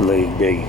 leg day.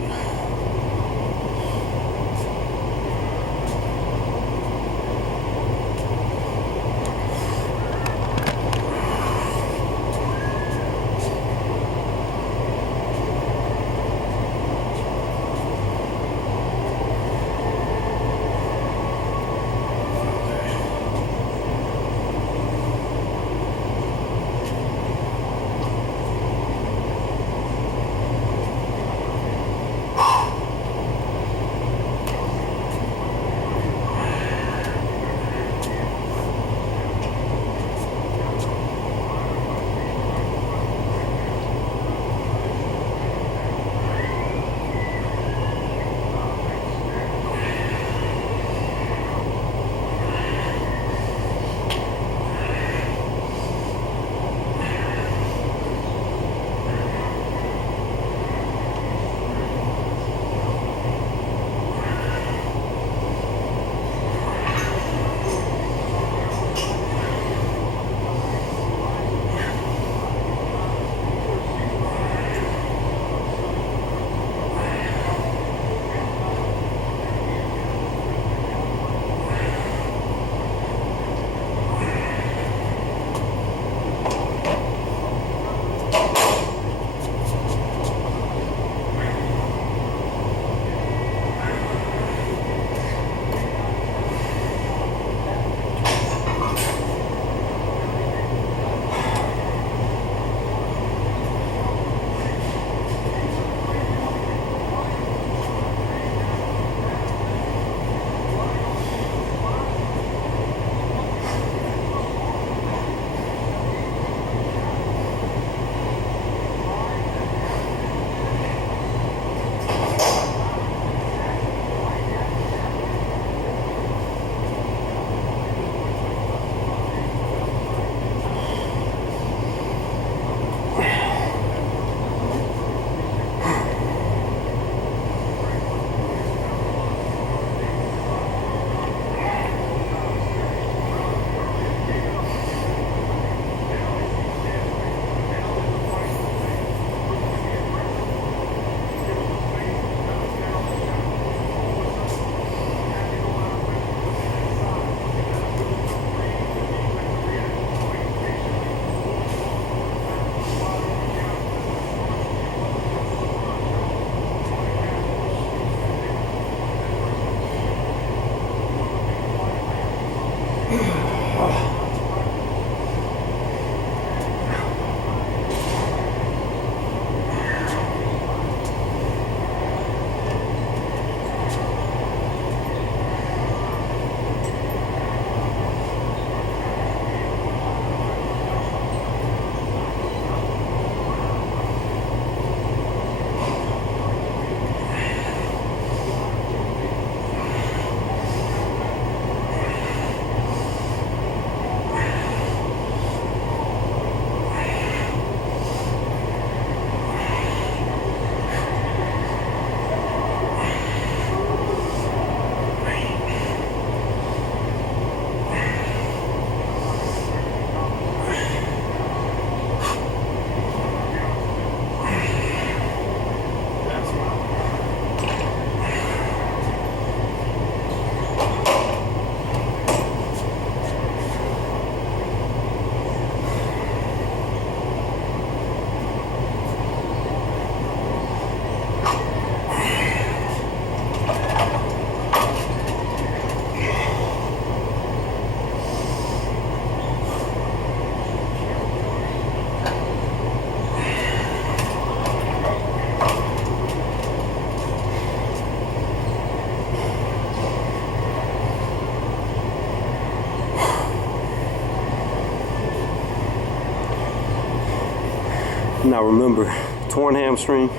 Now remember, torn hamstring,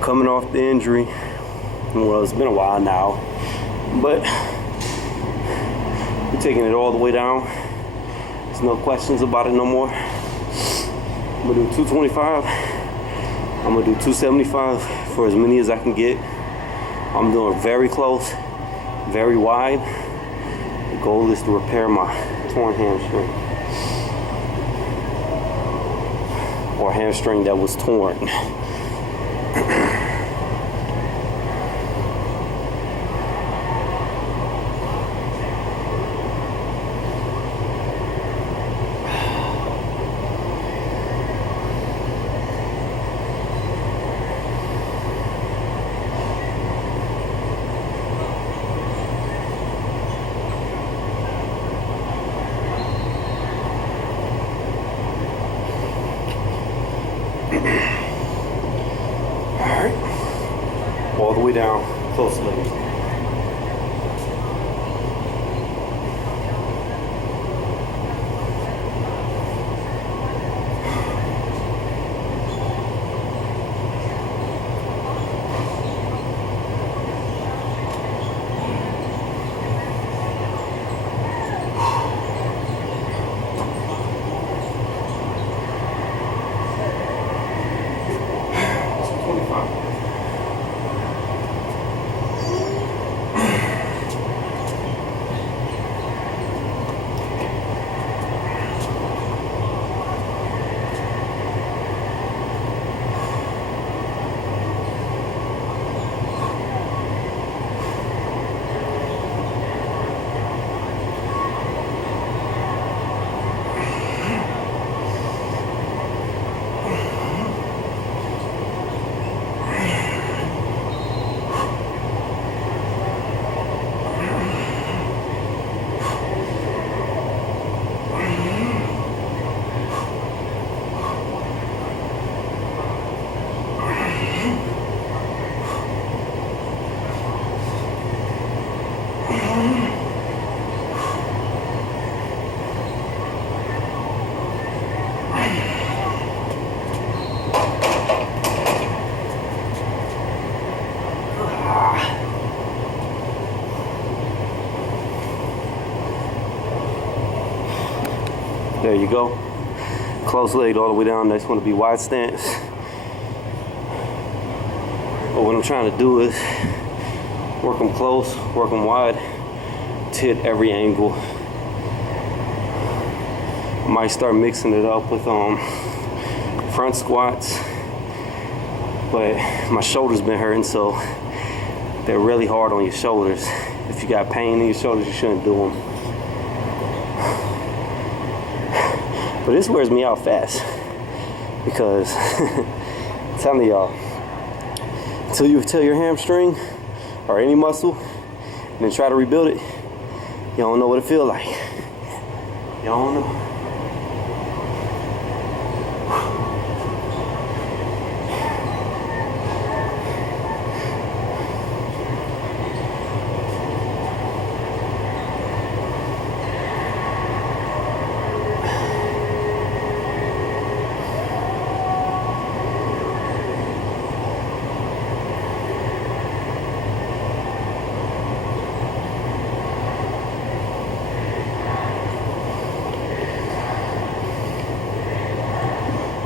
coming off the injury. Well, it's been a while now, but we're taking it all the way down. There's no questions about it no more. I'm gonna do 225. I'm gonna do 275 for as many as I can get. I'm doing very close, very wide. The goal is to repair my torn hamstring, or hamstring that was torn. Alright. All the way down. Close leg. There you go. Close leg all the way down. Next one to be wide stance. But what I'm trying to do is work them close, work them wide, to hit every angle. I might start mixing it up with front squats, but my shoulder's been hurting, so they're really hard on your shoulders. If you got pain in your shoulders, you shouldn't do them. But this wears me out fast because I'm telling y'all, until you tear your hamstring or any muscle and then try to rebuild it, you don't know what it feels like. You don't know.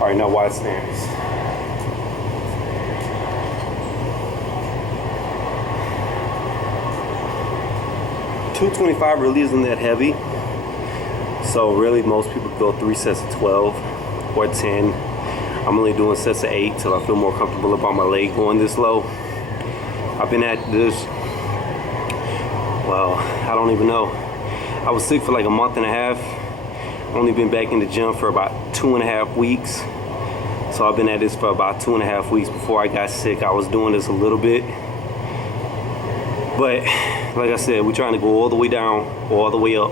All right, now wide stance. $225 really isn't that heavy. So really most people go 3 sets of 12 or 10. I'm only doing sets of 8 till I feel more comfortable about my leg going this low. I've been at this, well, I don't even know. I was sick for like a month and a half. Only been back in the gym for about 2.5 weeks. So I've been at this for about 2.5 weeks. Before I got sick, I was doing this a little bit. But like I said, we're trying to go all the way down, all the way up.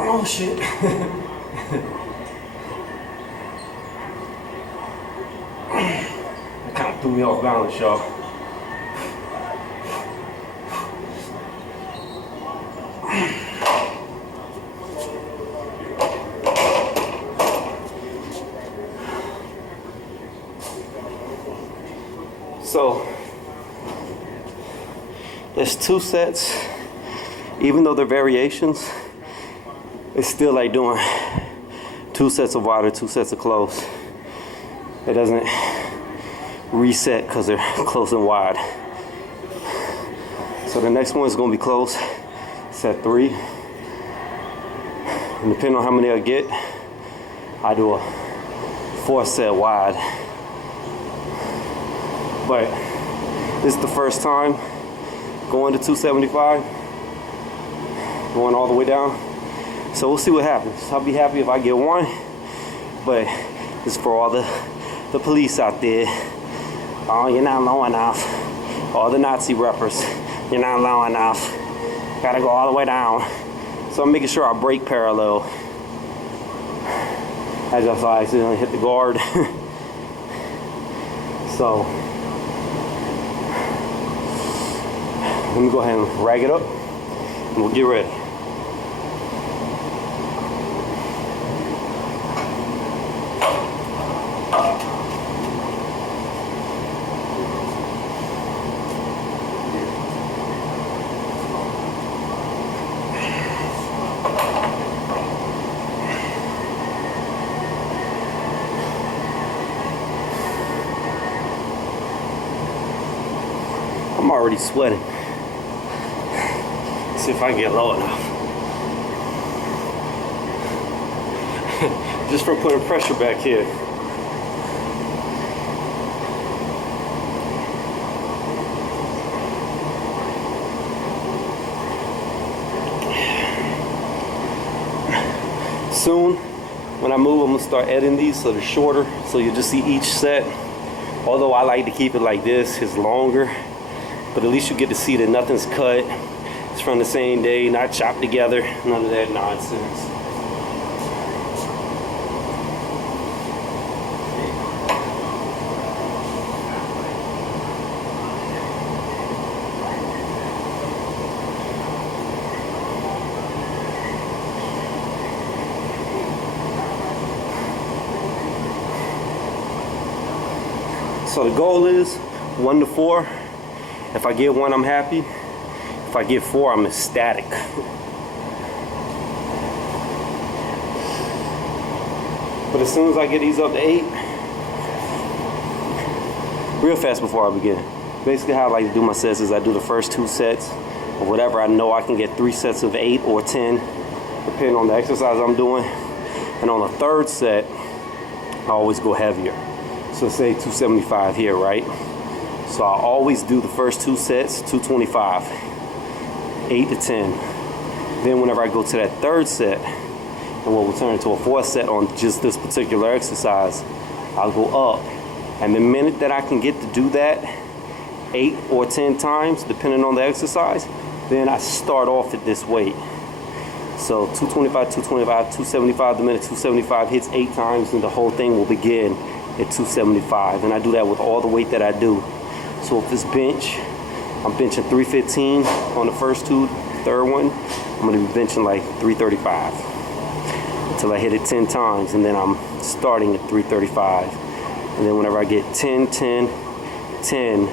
Oh shit. That kind of threw me off balance, y'all. So there's 2 sets. Even though they're variations, it's still like doing 2 sets of wide or 2 sets of close. It doesn't reset because they're close and wide. So the next one is going to be close, set 3. And depending on how many I get, I do a 4 set wide. But this is the first time going to 275, going all the way down. So we'll see what happens. I'll be happy if I get 1, but this is for all the police out there. Oh, you're not low enough. All the Nazi rappers, you're not low enough. Gotta go all the way down. So I'm making sure I brake parallel. I just accidentally hit the guard. So let me go ahead and rag it up and we'll get ready. I'm already sweating. See if I can get low enough. Just from putting pressure back here. Soon, when I move, I'm gonna start editing these so they're shorter, so you just see each set. Although I like to keep it like this, it's longer, but at least you get to see that nothing's cut. It's from the same day, not chopped together, none of that nonsense. So the goal is 1 to 4. If I get 1, I'm happy. If I get 4, I'm ecstatic. But as soon as I get these up to 8, real fast before I begin. Basically how I like to do my sets is I do the first 2 sets or whatever. I know I can get 3 sets of 8 or 10, depending on the exercise I'm doing. And on the 3rd set, I always go heavier. So say 275 here, right? So I always do the first 2 sets, 225, 8 to 10. Then whenever I go to that 3rd set, and what will turn into a 4th set on just this particular exercise, I'll go up. And the minute that I can get to do that 8 or 10 times, depending on the exercise, then I start off at this weight. So 225, 225, 275, the minute 275 hits 8 times, then the whole thing will begin at 275. And I do that with all the weight that I do. So if it's bench, I'm benching 315 on the first 2, 3rd one, I'm gonna be benching like 335 until I hit it 10 times, and then I'm starting at 335. And then whenever I get 10, 10, 10,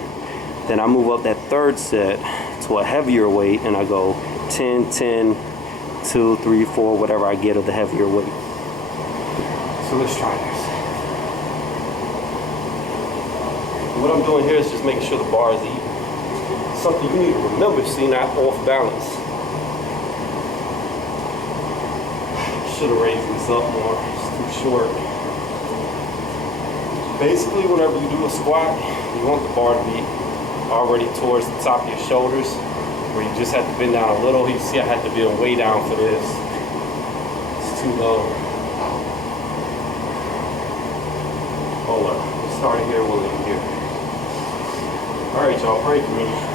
then I move up that 3rd set to a heavier weight, and I go 10, 10, 2, 3, 4, whatever I get of the heavier weight. So let's try this. What I'm doing here is just making sure the bar is even. Something you need to remember so you're not off balance. Should have raised this up more, it's too short. Basically, whenever you do a squat, you want the bar to be already towards the top of your shoulders, where you just have to bend down a little. You see I had to bend way down for this. It's too low. Hold up, we'll start here, we'll end here. All right, y'all, pray for me.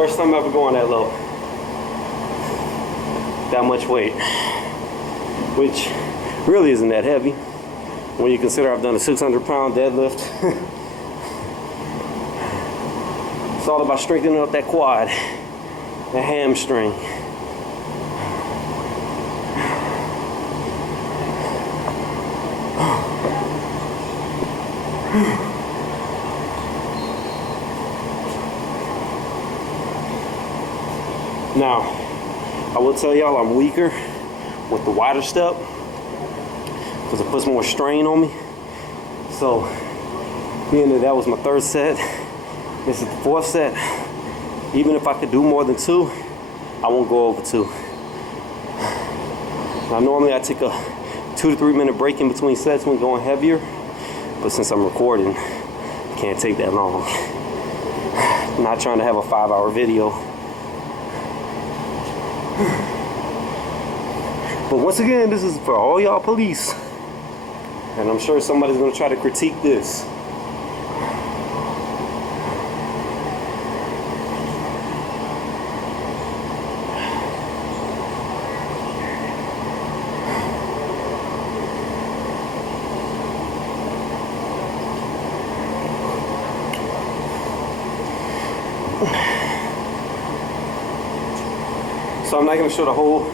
First time ever going that low. That much weight. Which really isn't that heavy when you consider I've done a 600-pound deadlift. It's all about strengthening up that quad, that hamstring. Now, I will tell y'all I'm weaker with the wider step because it puts more strain on me. So, being that was my third set, this is the fourth set. Even if I could do more than 2, I won't go over 2. Now, normally I take a 2 to 3 minute break in between sets when going heavier, but since I'm recording, I can't take that long. I'm not trying to have a 5-hour video. But once again, this is for all y'all police. And I'm sure somebody's gonna try to critique this. So I'm not gonna show the whole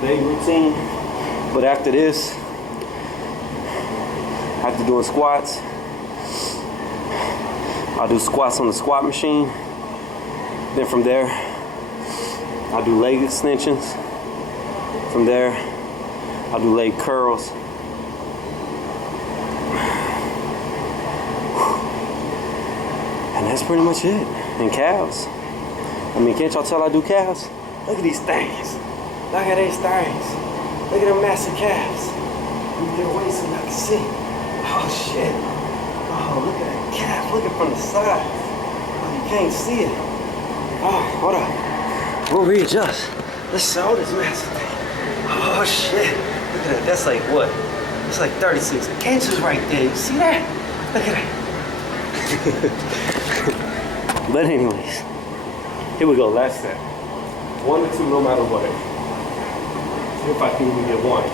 day routine, but after this, after doing squats, I'll do squats on the squat machine. Then from there, I'll do leg extensions. From there, I'll do leg curls. And that's pretty much it. And calves. I mean, can't y'all tell I do calves? Look at these things. Look at these things. Look at them massive calves. Let me get away so y'all can see. Oh shit. Oh, look at that calf. Look at it from the side. Oh, you can't see it. Oh, hold up. We'll readjust. Let's show this massive thing. Oh shit. Look at that. That's like what? It's like 36 inches right there. You see that? Look at that. But anyways, here we go. Last set. 1 or 2 no matter what. If I can even get 1.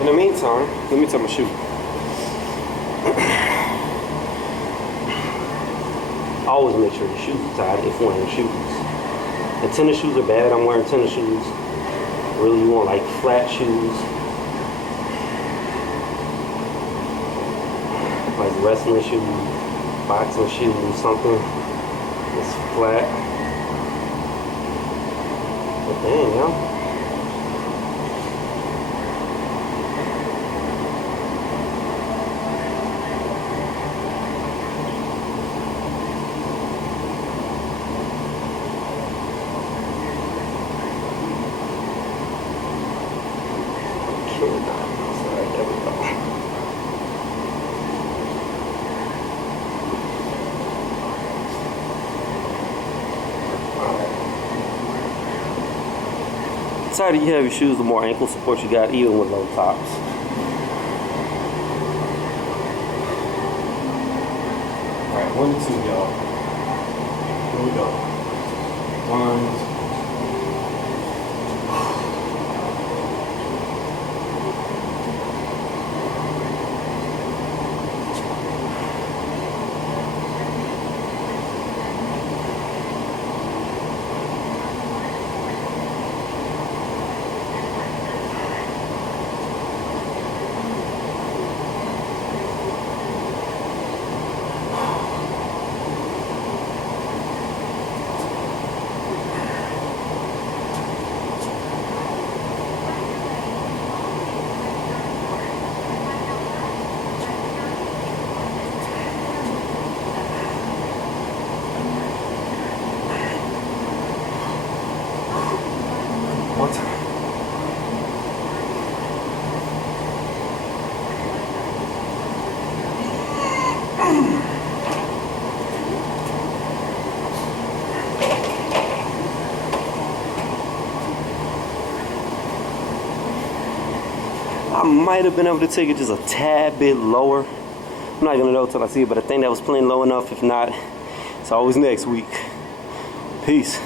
In the meantime, let me tell my shoe. Always make sure your shoes are tied if wearing shoes. And tennis shoes are bad. I'm wearing tennis shoes. Really, you want like flat shoes. Like wrestling shoes, boxing shoes, something that's flat. But dang, yo. Sorry, there we go. The tighter you have your shoes, the more ankle support you got, even with low tops. Alright, 1 to 2, y'all. Here we go. 1, might have been able to take it just a tad bit lower. I'm not gonna know till I see it, but I think that was playing low enough. If not, it's always next week. Peace.